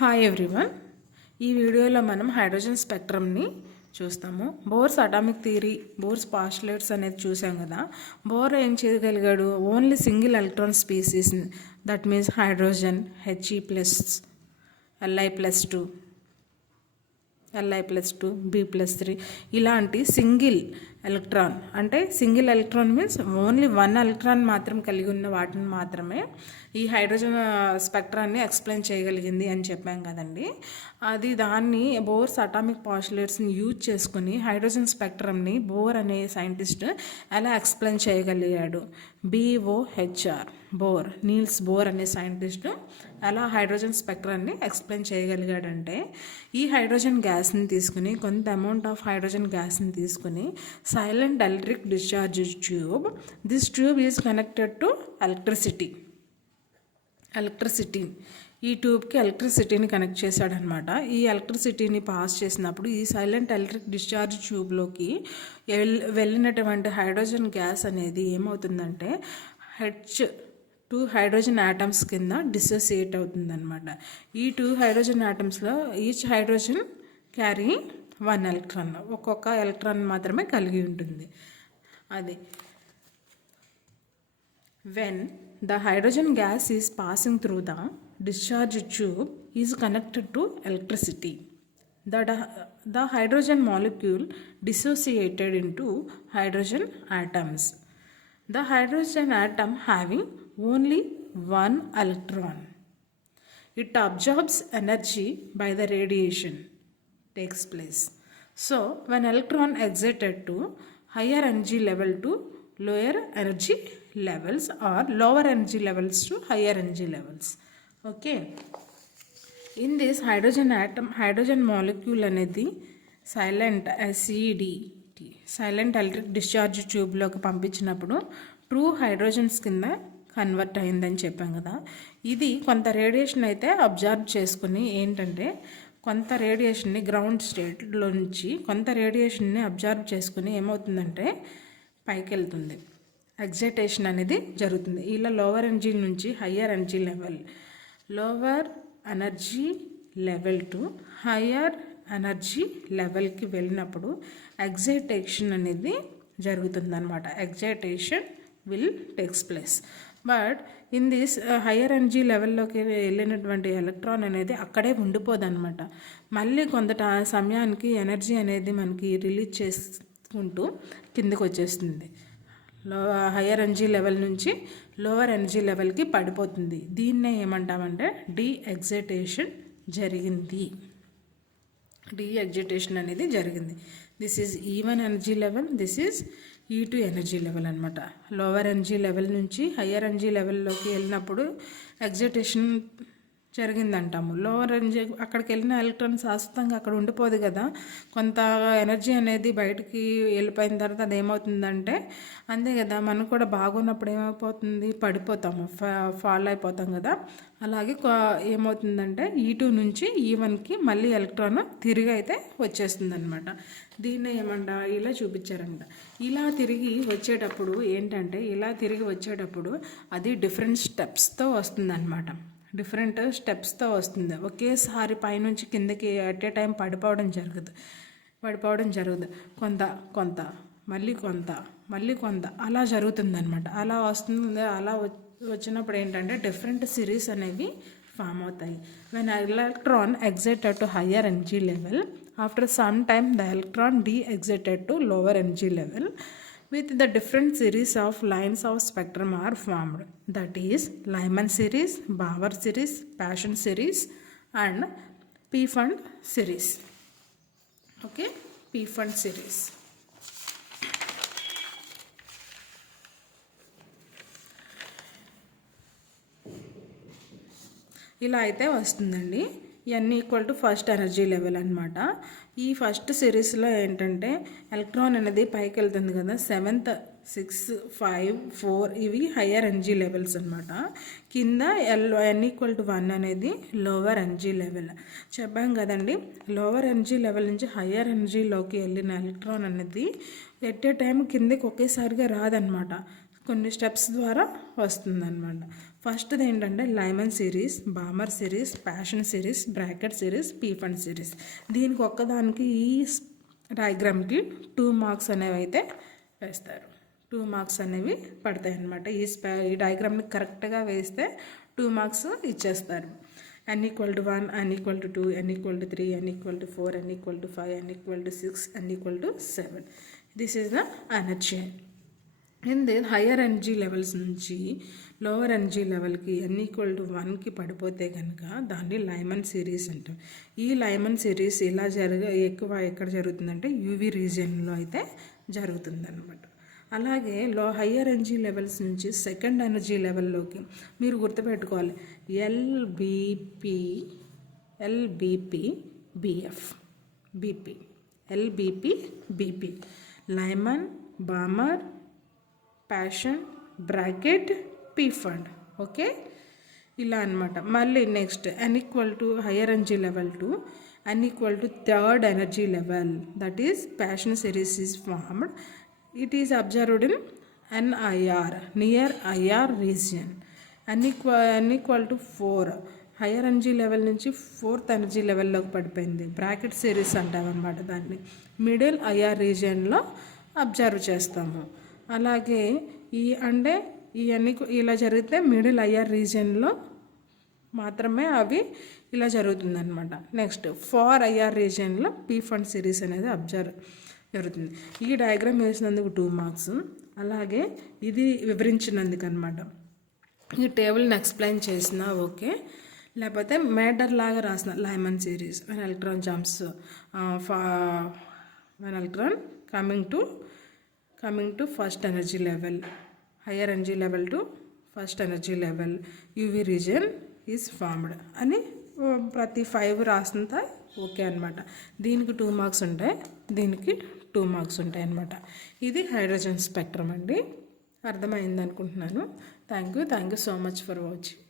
Hi everyone. ఈ వీడియోలో మనం హైడ్రోజన్ స్పెక్ట్రమ్ని చూస్తాము. Bohr's atomic theory, Bohr's postulates అనేది చూసాం కదా. బోర్ ఏం చేయగలిగాడు? Only single electron species, that means hydrogen He+, Li+2, Li+2, B+3 ఇలాంటి సింగిల్ ఎలక్ట్రాన్, అంటే single electron means only one electron మాత్రం కలిగి ఉన్న వాటిని మాత్రమే ఈ హైడ్రోజన్ స్పెక్ట్రాన్ని ఎక్స్ప్లెయిన్ చేయగలిగింది అని చెప్పాం కదండి. దాన్ని బోర్స్ అటామిక్ పాస్టులేట్స్ని యూజ్ చేసుకుని హైడ్రోజన్ స్పెక్ట్రమ్ని బోర్ అనే సైంటిస్ట్ ఎలా ఎక్స్ప్లెయిన్ చేయగలిగాడు? BOHR, బోర్, నీల్స్ బోర్ అనే సైంటిస్ట్ ఎలా హైడ్రోజన్ స్పెక్ట్రాన్ని ఎక్స్ప్లెయిన్ చేయగలిగాడంటే, ఈ హైడ్రోజన్ గ్యాస్ని తీసుకుని, కొంత అమౌంట్ ఆఫ్ హైడ్రోజన్ గ్యాస్ని తీసుకుని silent electric discharge tube, this tube is connected to electricity. ఈ ట్యూబ్కి ఎలక్ట్రిసిటీని కనెక్ట్ చేశాడనమాట. ఈ ఎలక్ట్రిసిటీని పాస్ చేసినప్పుడు ఈ సైలెంట్ ఎలక్ట్రిక్ డిశ్చార్జ్ ట్యూబ్లోకి వెళ్ళినటువంటి హైడ్రోజన్ గ్యాస్ అనేది ఏమవుతుందంటే టూ హైడ్రోజన్ ఆటమ్స్ కింద డిసోసియేట్ అవుతుందన్నమాట. ఈ 2 హైడ్రోజన్ ఆటమ్స్లో ఈచ్ హైడ్రోజన్ క్యారీ 1 ఎలక్ట్రాన్, ఒక్కొక్క ఎలక్ట్రాన్ మాత్రమే కలిగి ఉంటుంది. అది when the hydrogen gas is passing through the discharge tube is connected to electricity, the hydrogen molecule dissociated into hydrogen atoms. The hydrogen atom having only 1 electron, it absorbs energy by the radiation takes place. So when electron excited to higher energy level to lower energy levels or lower energy levels to higher energy levels. Okay, in this hydrogen atom, hydrogen molecule అనేది silent SEDT, silent electric discharge ట్యూబ్లోకి పంపించినప్పుడు 2 hydrogens కింద convert అయిందని చెప్పాం కదా. ఇది కొంత radiation అయితే అబ్జర్వ్ చేసుకుని, ఏంటంటే కొంత రేడియేషన్ని గ్రౌండ్ స్టేట్లో నుంచి కొంత రేడియేషన్ని అబ్జర్వ్ చేసుకుని ఏమవుతుందంటే పైకి వెళ్తుంది, ఎగ్జైటేషన్ అనేది జరుగుతుంది. ఇలా లోవర్ ఎనర్జీ నుంచి higher energy level, lower energy level to higher energy లెవెల్కి వెళ్ళినప్పుడు ఎగ్జైటేషన్ అనేది జరుగుతుందన్నమాట. Excitation will takes place. But in this higher energy లెవెల్లోకి వెళ్ళినటువంటి ఎలక్ట్రాన్ అనేది అక్కడే ఉండిపోదన్నమాట. మళ్ళీ కొంత సమయానికి ఎనర్జీ అనేది మనకి రిలీజ్ చేసుకుంటూ కిందకు వచ్చేస్తుంది. హయ్యర్ ఎనర్జీ లెవెల్ నుంచి లోవర్ ఎనర్జీ లెవెల్కి పడిపోతుంది. దీన్నే ఏమంటామంటే ఎగ్జైటేషన్ జరిగింది. ఎగ్జైటేషన్ అనేది జరిగింది. This is E1 energy level, this is E2 energy level అనమాట. లోవర్ ఎనర్జీ లెవెల్ నుంచి హయ్యర్ ఎనర్జీ లెవెల్లోకి వెళ్ళినప్పుడు ఎగ్జైటేషన్ జరిగిందంటాము. లోవర్ ఎనర్జీ, అక్కడికి వెళ్ళిన ఎలక్ట్రాన్ శాశ్వతంగా అక్కడ ఉండిపోదు కదా. కొంత ఎనర్జీ అనేది బయటికి వెళ్ళిపోయిన తర్వాత అది ఏమవుతుందంటే, అంతే కదా, మనం కూడా బాగున్నప్పుడు ఏమైపోతుంది, పడిపోతాము, ఫాల్ అయిపోతాం కదా. అలాగే ఏమవుతుందంటే E2 నుంచి E1కి మళ్ళీ ఎలక్ట్రాన్ తిరిగి అయితే వచ్చేస్తుంది అనమాట. దీన్ని ఇలా చూపించారంట. ఇలా తిరిగి వచ్చేటప్పుడు అది డిఫరెంట్ స్టెప్స్తో వస్తుందన్నమాట. డిఫరెంట్ స్టెప్స్తో వస్తుంది. ఒకేసారి పైనుంచి కిందకి అట్ ఏ టైం పడిపోవడం జరగదు. కొంత మళ్ళీ కొంత అలా జరుగుతుందన్నమాట. అలా వస్తుంది. అలా వచ్చినప్పుడు ఏంటంటే డిఫరెంట్ సిరీస్ అనేవి ఫామ్ అవుతాయి. When electron excited to higher energy level, after some time the electron excited to lower energy level, with the different series of lines of spectrum are formed, that is Lyman series, Bauer series, Paschen series and Pfund series. Okay, Pfund series. ఇలా అయితే వస్తుందండి. n = first energy level అనమాట. ఈ first సిరీస్లో ఏంటంటే electron అనేది పైకి వెళ్తుంది కదా. 7th, 6, 5, 4 ఇవి హయ్యర్ ఎనర్జీ లెవెల్స్ అనమాట. కింద n = 1 అనేది లోవర్ ఎనర్జీ లెవెల్ చెప్పాం కదండి. లోవర్ ఎనర్జీ లెవెల్ నుంచి హయ్యర్ ఎనర్జీలోకి వెళ్ళిన ఎలక్ట్రాన్ అనేది ఎట్ ఏ టైం కిందకి ఒకేసారిగా రాదనమాట. కొన్ని స్టెప్స్ ద్వారా వస్తుందన్నమాట. ఫస్ట్ది ఏంటంటే Lyman series, Balmer series, Paschen series, Brackett series, Pfund series. దీనికి ఒక్కదానికి ఈ డయాగ్రామ్కి 2 మార్క్స్ అనేవి అయితే వేస్తారు. 2 మార్క్స్ అనేవి పడతాయి అన్నమాట. ఈ డయాగ్రామ్ని కరెక్ట్గా వేస్తే 2 మార్క్స్ ఇచ్చేస్తారు. n equal to 1, n equal to 2, n equal to 3, n equal to 4, n equal to 5, n equal to 6, n equal to 7. This is the energy. In the higher energy levels నుంచి lower energy లెవెల్కి n equal to 1కి పడిపోతే కనుక దాన్ని Lyman series అంటాం. ఈ Lyman series ఇలా ఎక్కువ ఎక్కడ జరుగుతుందంటే యూవీ రీజియన్లో అయితే జరుగుతుందన్నమాట. అలాగే హయ్యర్ ఎనర్జీ లెవెల్స్ నుంచి సెకండ్ ఎనర్జీ లెవెల్లోకి మీరు గుర్తుపెట్టుకోవాలి LBP, BF, BP, LBP, BP, Lyman, Balmer, Paschen, Brackett, Pfund. Okay, ఇలా అనమాట. మళ్ళీ next n equal to higher energy level to n equal to third energy level, that is Paschen series is formed. It is observed in NIR, near IR region. n equal to 4 higher energy level నుంచి 4th energy లెవెల్లోకి పడిపోయింది. Brackett series అంటామన్నమాట. దాన్ని middle IR రీజియన్లో observe చేస్తాము. అలాగే ఇవన్నీ ఇలా జరిగితే మిడిల్ ఐఆర్ రీజియన్లో మాత్రమే అవి ఇలా జరుగుతుందన్నమాట. నెక్స్ట్ ఫార్ ఐఆర్ రీజియన్లో పీఫండ్ సిరీస్ అనేది అబ్జర్వ్ జరుగుతుంది. ఈ డయాగ్రామ్ వేసినందుకు 2 మార్క్స్, అలాగే ఇది వివరించినందుకు అనమాట. ఈ టేబుల్ని ఎక్స్ప్లెయిన్ చేసిన ఓకే, లేకపోతే మేటర్ లాగా రాసిన Lyman series when electron jumps when electron coming to first energy level, higher energy level to first energy level, UV region is formed అని ప్రతి 5 రాసినంత ఓకే అనమాట. దీనికి 2 మార్క్స్ ఉంటాయి, దీనికి 2 మార్క్స్ ఉంటాయి అన్నమాట. ఇది హైడ్రోజన్ స్పెక్ట్రమ్ అండి. అర్థమైంది అనుకుంటున్నాను. Thank you so much for watching.